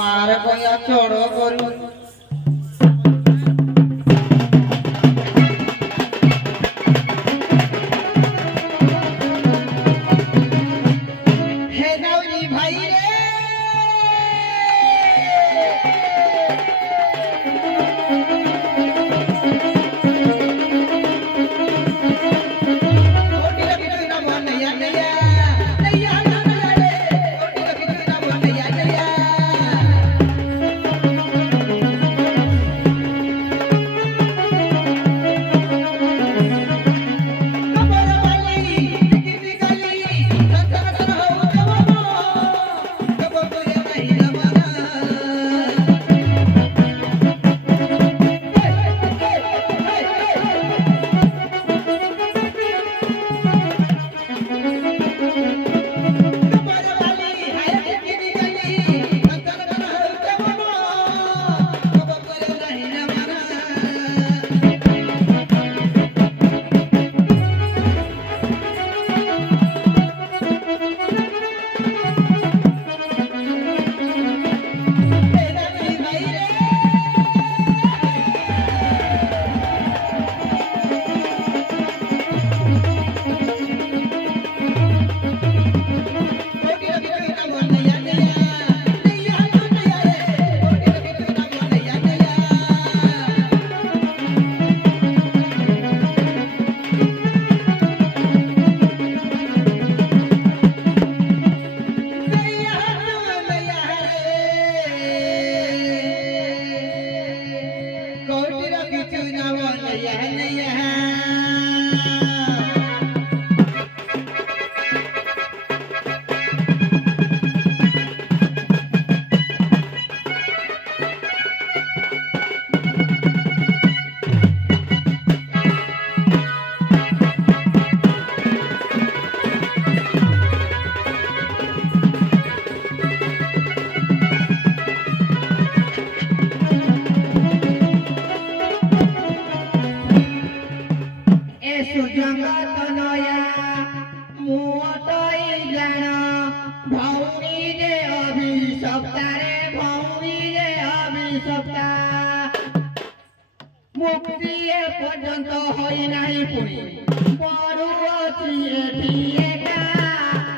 मार कोया छोड़ो करू मुक्ति पर्यंत होई नाही पुणी पड़ुअछि एठी एका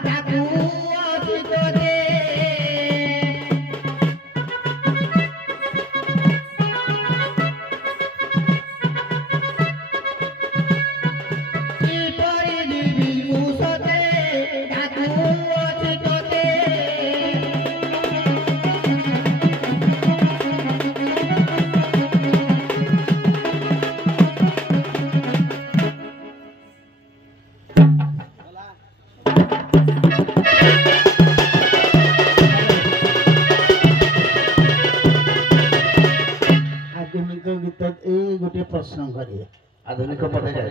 ताकू अछि तो दे की परि दिबी मुसते ताकू अछि तो दे गोटे प्रश्न करिए आधुनिक पदे जाए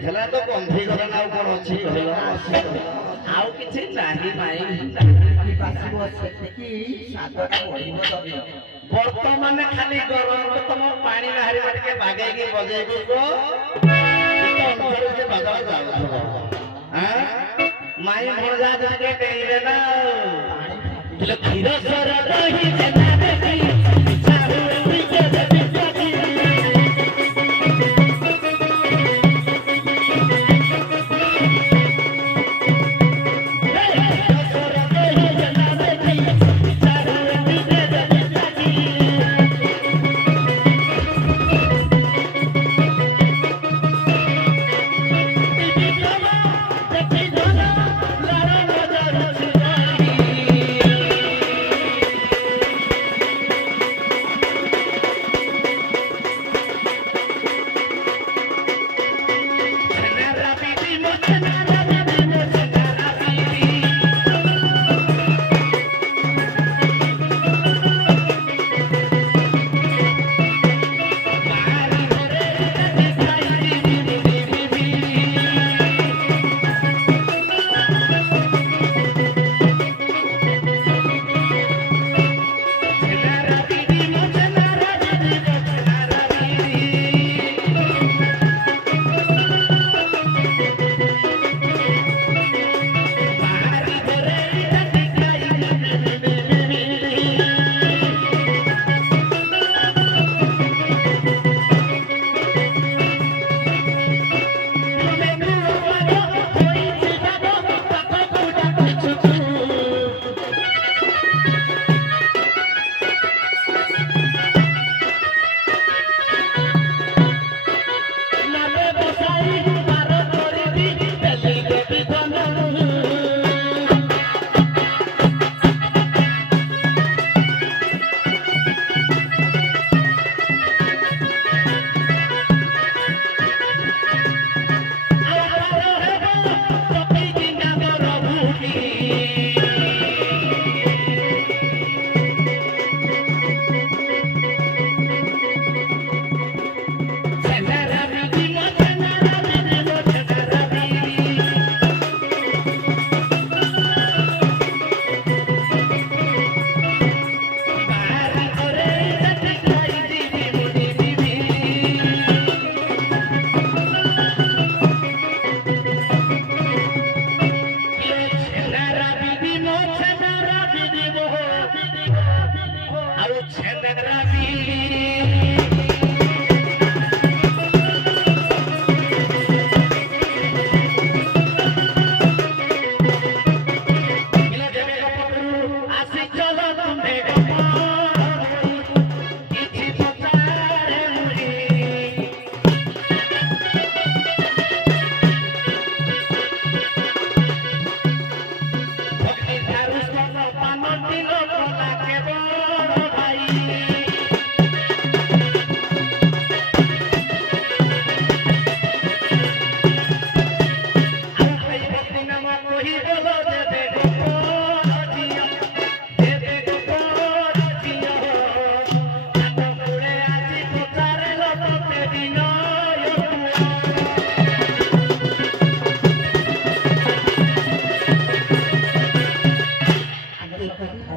खेला तो बंधी करना कौन अच्छी आउ किसी चाही बर्तमान खाली गरम तुम पानी बाहरी के बागेगी बजेगी को माई भणजा जाके कहिबे ना क्षीर सर दही छेना देखी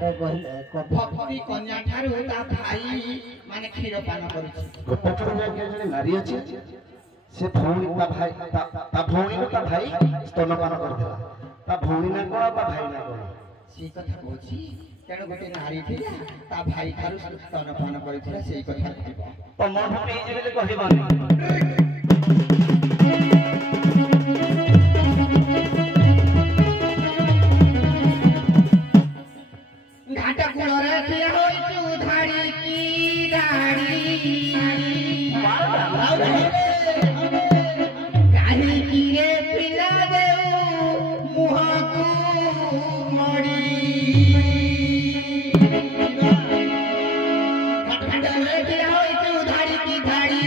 भक्ति कन्या ठारू ता भाई माने क्षीर पान करिछि गोपाचरण के जने नारी अछि से भौणी ता भाई ता भौणी ता भाई स्तनपान करथिला ता भौणी ना कोन ता भाई ना कोन से कथा कहछि तेणु गोटे नारी थिला ता भाई ठारू स्तनपान करिथिला सेई कथा कहबो तो मन भूमि जे बेले कहबानी घाटा कुळरे थिया होइछु धाड़ी की धाड़ी काहे की रे पिला देऊ मुहकु मड़ी घाटा कुळरे थिया होइछु धाड़ी की धाड़ी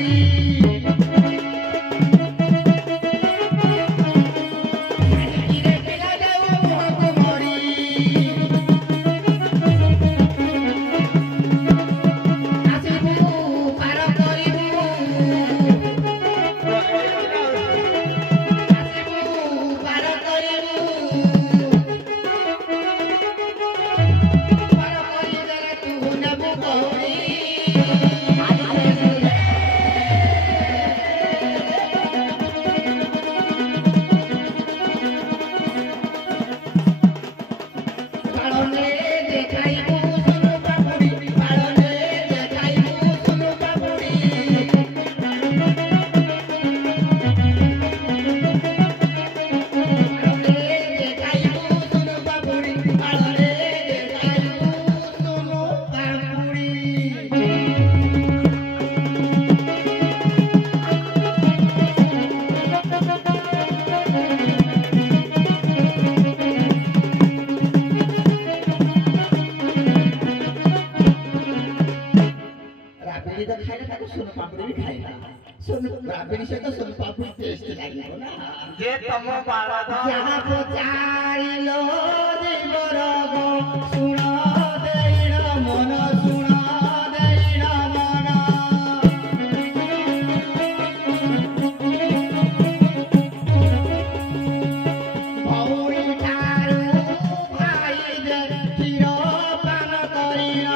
जे तम बाला जहाँ पचारिलो देवर गो सुन देण मन सुन देण मन भौरी ठारू भाई जे क्षीर पान करिल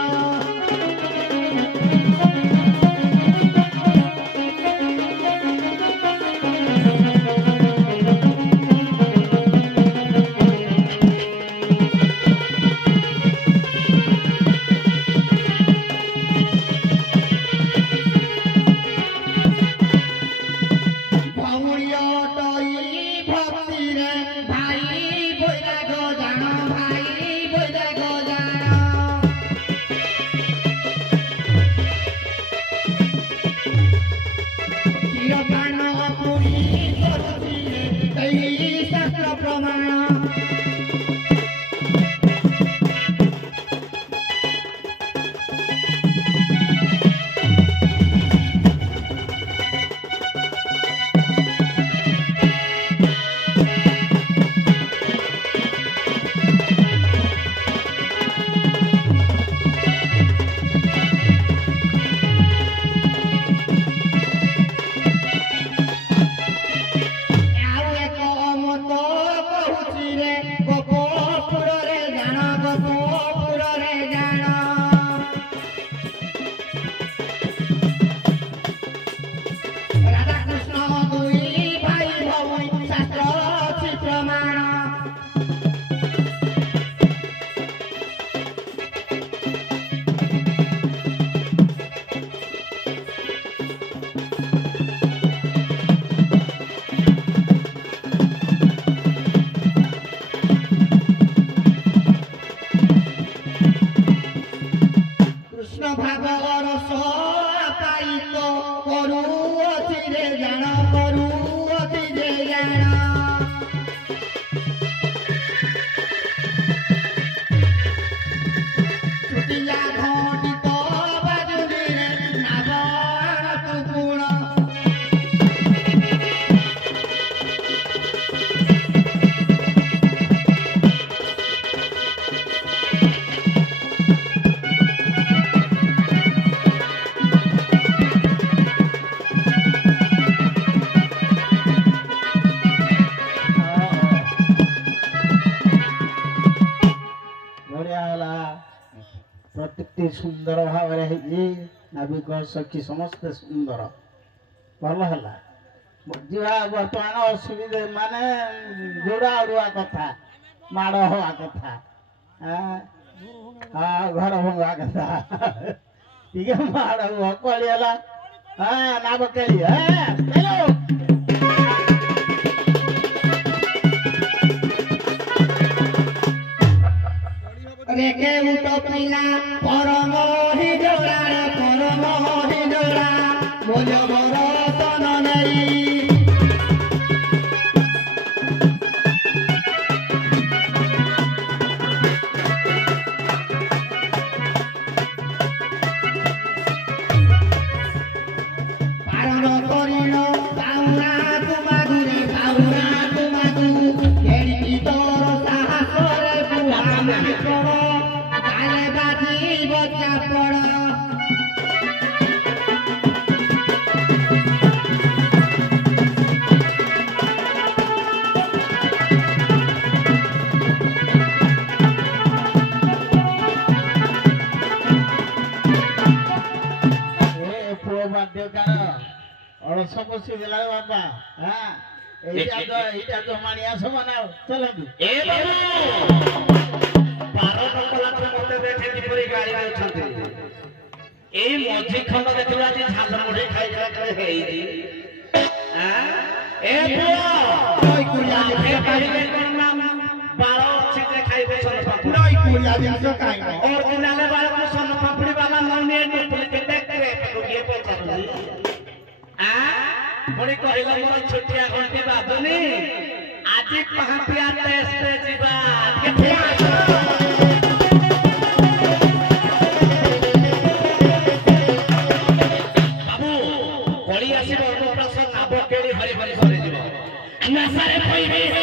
ଅତି ସୁନ୍ଦର ଭାବରେ ହେଇଛି ନାବିକ ସଖୀ ସମସ୍ତେ ସୁନ୍ଦର ଭଲ ହେଲା ଯିବା ବର୍ତ୍ତମାନ ଅସୁବିଧା ମାନେ ଯୋଡ଼ା ଉଡ଼ୁଆ କଥା ମାଡ଼ ହବା କଥା ଘର ଭଙ୍ଗା କଥା ଟିକେ ମାଡ଼ ହୁଅ କଳି ହେଲା ନାବ କେଳି রেখে উঠো পিলা পরম হিজোড়া বল বড় তন নেই পারণ করিল পাউনা তোমাগুরে এড়ি তোর সাহসরে পুহামি করো কালে বাজিব চাপড় ପୁଅ ବାଧ୍ୟ କାରଣ ଅଳସ ବସି ଦେଲା ବାପା ଏଇଟା ଜମାଣିଆ ସମାନ ଆଉ ଚାଲନ୍ତୁ ଏ ବାବୁ ବାର ନକଲାଠୁ ମତେ ଦେଖେ କିପରି ଗାଳି ଦେଉଛନ୍ତି ଏଇ ମଝି ଖଣ୍ଡ ଦେଖିଲା ଆଜି ଝାଲ ମୁଢି ଖାଇଲା କଳେ ହେଇଛି ଏ ପୁଅ ଏ କହିଲେ କଣ ନାମ ବାଳ ଅଛି ଯେ ଖାଇବେ ସନ ପାପୁଡି নই কুড়িয়া জিনিস কাই ଓରିଜିନାଲ ବାଳକୁ ସନ ପାପୁଡି ବାଲା ନଉନି ଏ ଡୁପ୍ଲିକେଟ ଦେଖରେ କିଏ ପଚାରୁଛି ପୁଣି କହିଲ ମୋର ଛୋଟିଆ ଘଣ୍ଟି ବାଜୁନି ଆଜି ପାହାନ୍ତିଆ ଟେଷ୍ଟରେ ଯିବା ବାବୁ କଳି ଆସିବ ଅନୁପ୍ରାସ ନାବ କେଳି ହରି ହରି ସରିଯିବ ନାସାରେ କହିବି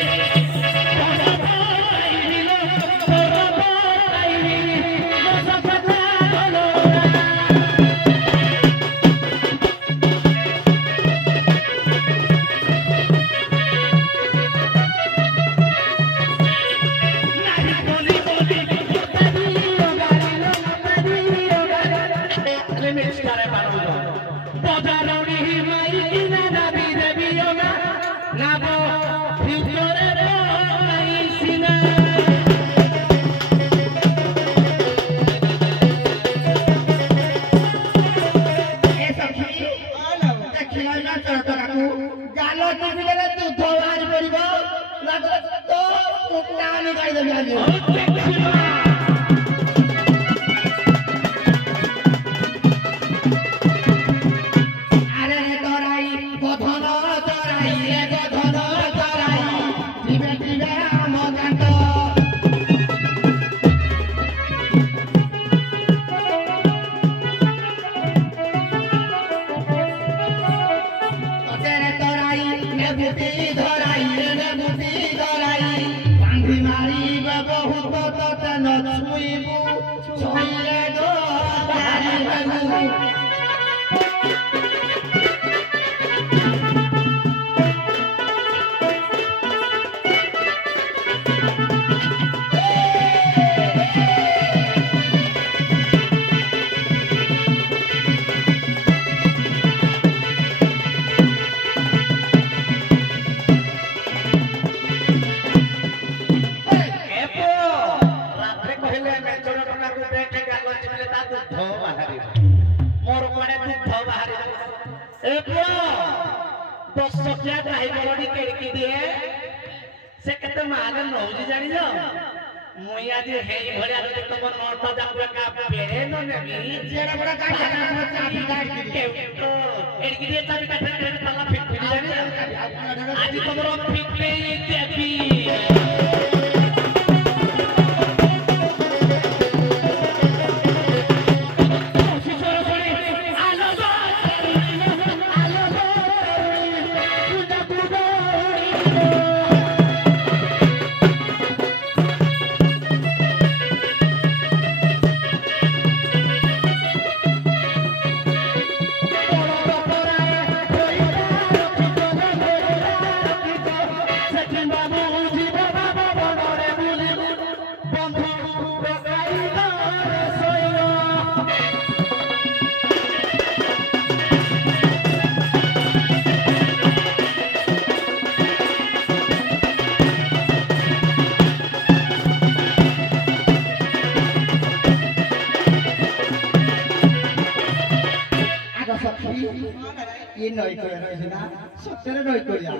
ये नई कर रही ना सत्तर नई कर जा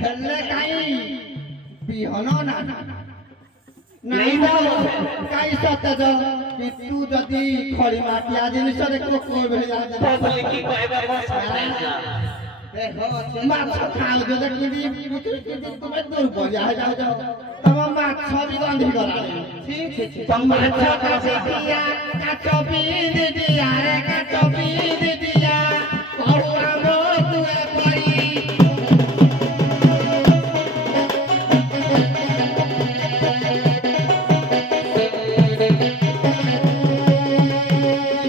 खेलले काई बिहनो ना नहीं तो काई सत्य जो तू जदी खड़ी माटिया जिनिस देखो कोई भेला की कहबा देखो माछ खाओ जो देखि तुम्हें दूर पड़ जाओ तम माछ भी गंधी करा ठीक तम माछ का दिया काचो बीज दिया रे काचो बीज दिया कहुआ मो तुए पई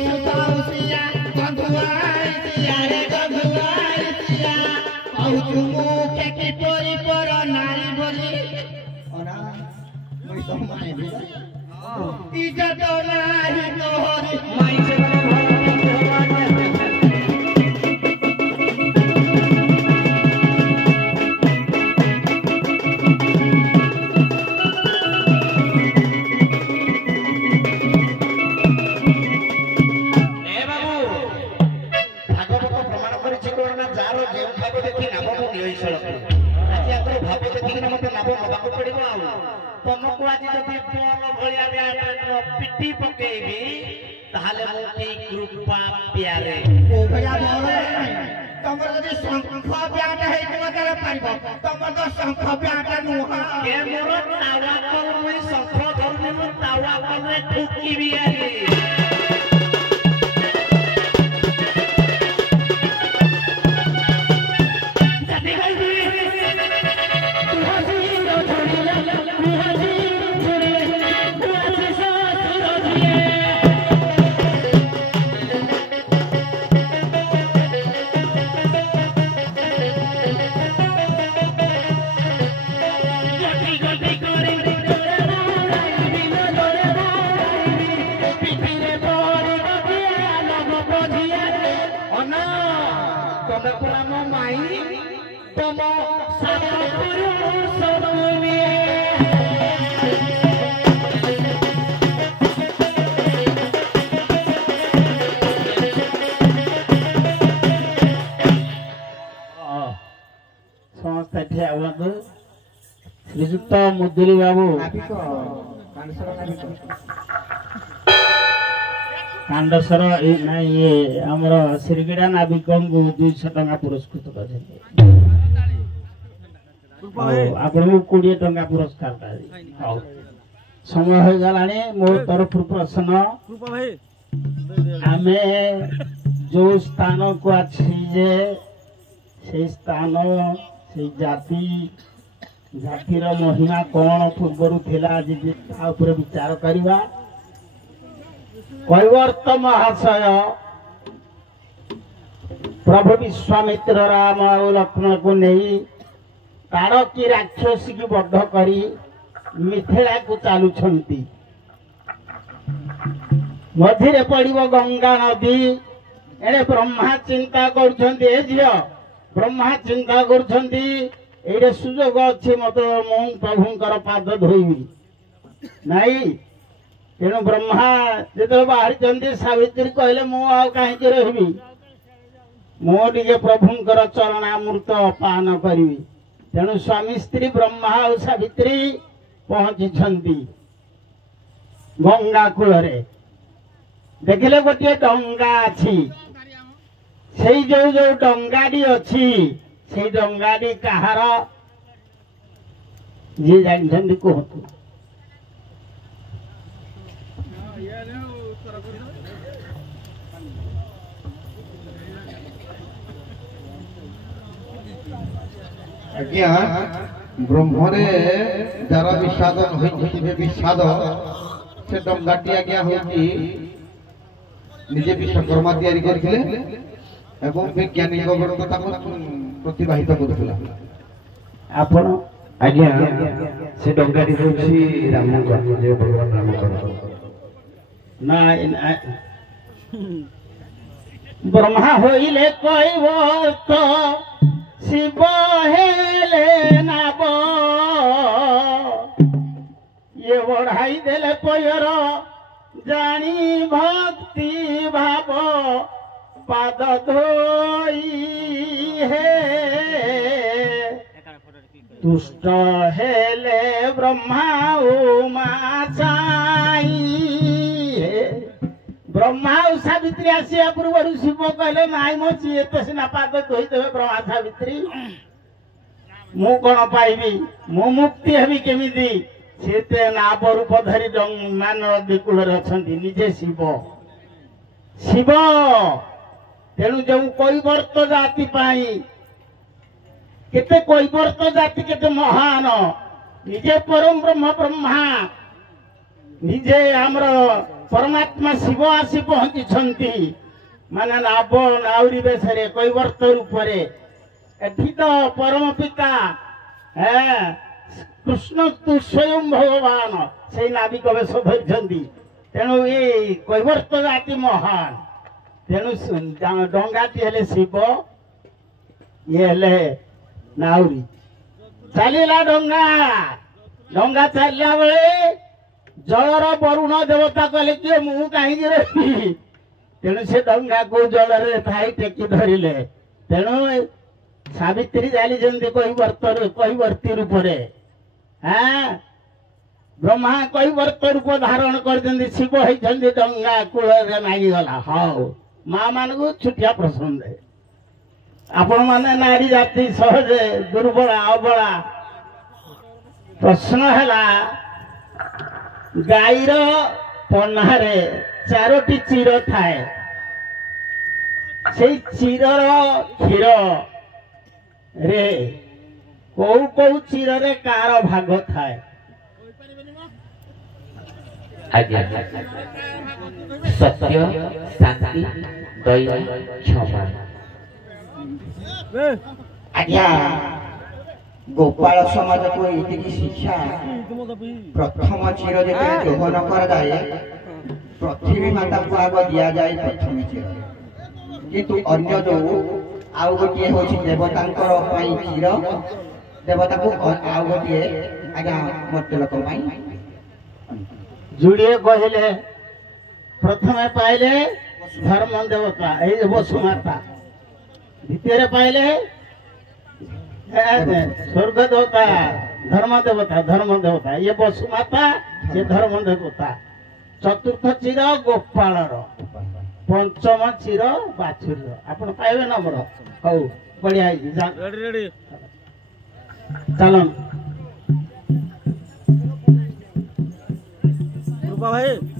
सुताउसिया गंधुआई दिया रे गंधुआई दिया औजुमु के की तोरी पर नारी बोली ओना मुई तो माने भी इज्जत नाही तोहरी माई से तुमको आज जदि बल भलिया ब्याट पिटी पकेबी ताहले मो की कृपा प्यारे ओ भैया बोले तमर जदि शंख ब्याट है तुम करे पाइबो तमर तो शंख ब्याट नुहा के मोर तावा कल मुई शंख धरने मो तावा कल रे ठुकीबी आली श्रीजुक्त मुदुली बाबू कांडसर ये आमर श्रीगीड़ा नाविक 200 टंका पुरस्कृत कर आपको 20 टंका पुरस्कार समय हो गला मो तरफ प्रश्न आम जो स्थान को आछे से स्थान से जाति जातिर महिमा कौन पूर्वर थिला विचार करवा कैवर्त महाशय प्रभु विश्वामित्र राम और लक्ष्मण को नहीं तारकी राक्षसी की बद्ध करी मिथिला को चालुछंती मझिरे पड़िबो गंगा नदी एने ब्रह्मा चिंता करुछंती झियो ब्रह्मा चिंता करुछंती एडे सुजोग अच्छे मत मु प्रभुंकर पाद धोइबी नाई तेणु ब्रह्मा जो बाहरी सावित्री कहले मु कहीं रही मुझे प्रभुंकर चरणामृत पान करी तेणु स्वामी स्त्री ब्रह्मा और सावित्री पहुंची गंगा कूल देखिले गोटे डंगा अच्छी से जो डंगाटी अच्छी से डंगाटी कहार जी जानते कहतु आज्ञा ब्रह्मरे जरा विषाद विषाद से डंगाटी आज्ञा होती निजे विश्वकर्मा तैयारी करथिले एवं वैज्ञानिक वर्ग प्रतिवाहित करथिला आपण आज्ञा से डंगाटी होची रामकर जे भगवान रामकर ना ब्रह्मा होइले कहबो तो शिव हेले नाब ये बढ़ाई देले पयर जानी भक्ति भाव पाद धोई हे तुष्ट हेले ब्रह्मा उमा चाई ब्रह्मा और सावित्री आसिया पूर्व शिव कहले नाई मो सी एत सिना पाद धोईदेवे ब्रह्मा सावित्री मु कौन पाइबी मु मुक्ति हेबी केमिति से नाभ रूप धरी मान नदी कूल अच्छी निजे शिव शिव तेणु जो कैवर्त जाति केते कैवर्त जाति केते महान निजे परम ब्रह्म ब्रह्मा निजे आमर परमात्मा शिव आसी पहुंची माने नाभ नाउरी बेशरे कैवर्त रूपरे एठी तो परम पिता कृष्ण तु स्वयं भगवान से नाविक बेश धरी तेणु ये कैवर्त जाति महान तेणु डंगाटी हेले शिव ये हेले नाउरी चलिला डंगा डंगा चलला बेले जलर वरुण देवता कहले कि मु कहीं रही तेणु से डंगा को जल टेकी धरिले तेणु सावित्री जाली जमी कैवर्ती रूप ब्रह्मा कैवर्त रूप धारण कर शिव होती डंगा कूल नागिगला हाउ माँ मान को छुटिया प्रसन्न दे आपण माने नारी जाति सहजे दुर्बला अबला प्रश्न है गाईर पन्नारे 4टी चीर थाए से चीरर क्षीर रे कौ कौ चीर रे कार भाग थाए सत्य शांति दया क्षमा आज्ञा गोपाल समाज को ये शिक्षा प्रथम चीर जो दोहन कर जाए पृथ्वी माता को आग दि जाए प्रथम चीर किंतु अन्य जो आउ गोटे हूँ देवता चीर देवता को आउ गोटे आज्ञा मत लोक जुड़िए कहले प्रथम पाइले धर्म देवता ये वसुमाता द्वितीय पाइले स्वर्ग देवता धर्म देवता ये वसुमाता ये धर्म देवता चतुर्थ चीर गोपाल पंचम चीर बाछुरी आपण पाइबे नंबर हौ बढ़िया चलन भाई